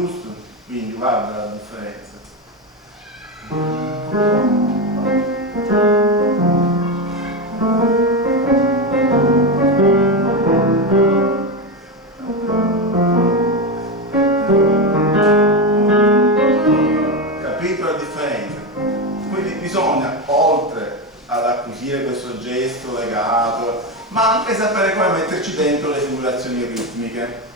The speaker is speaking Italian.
giusto? Quindi guarda la differenza. Capito la differenza? Quindi bisogna, oltre ad acquisire questo gesto legato, ma anche sapere come metterci dentro le figurazioni ritmiche.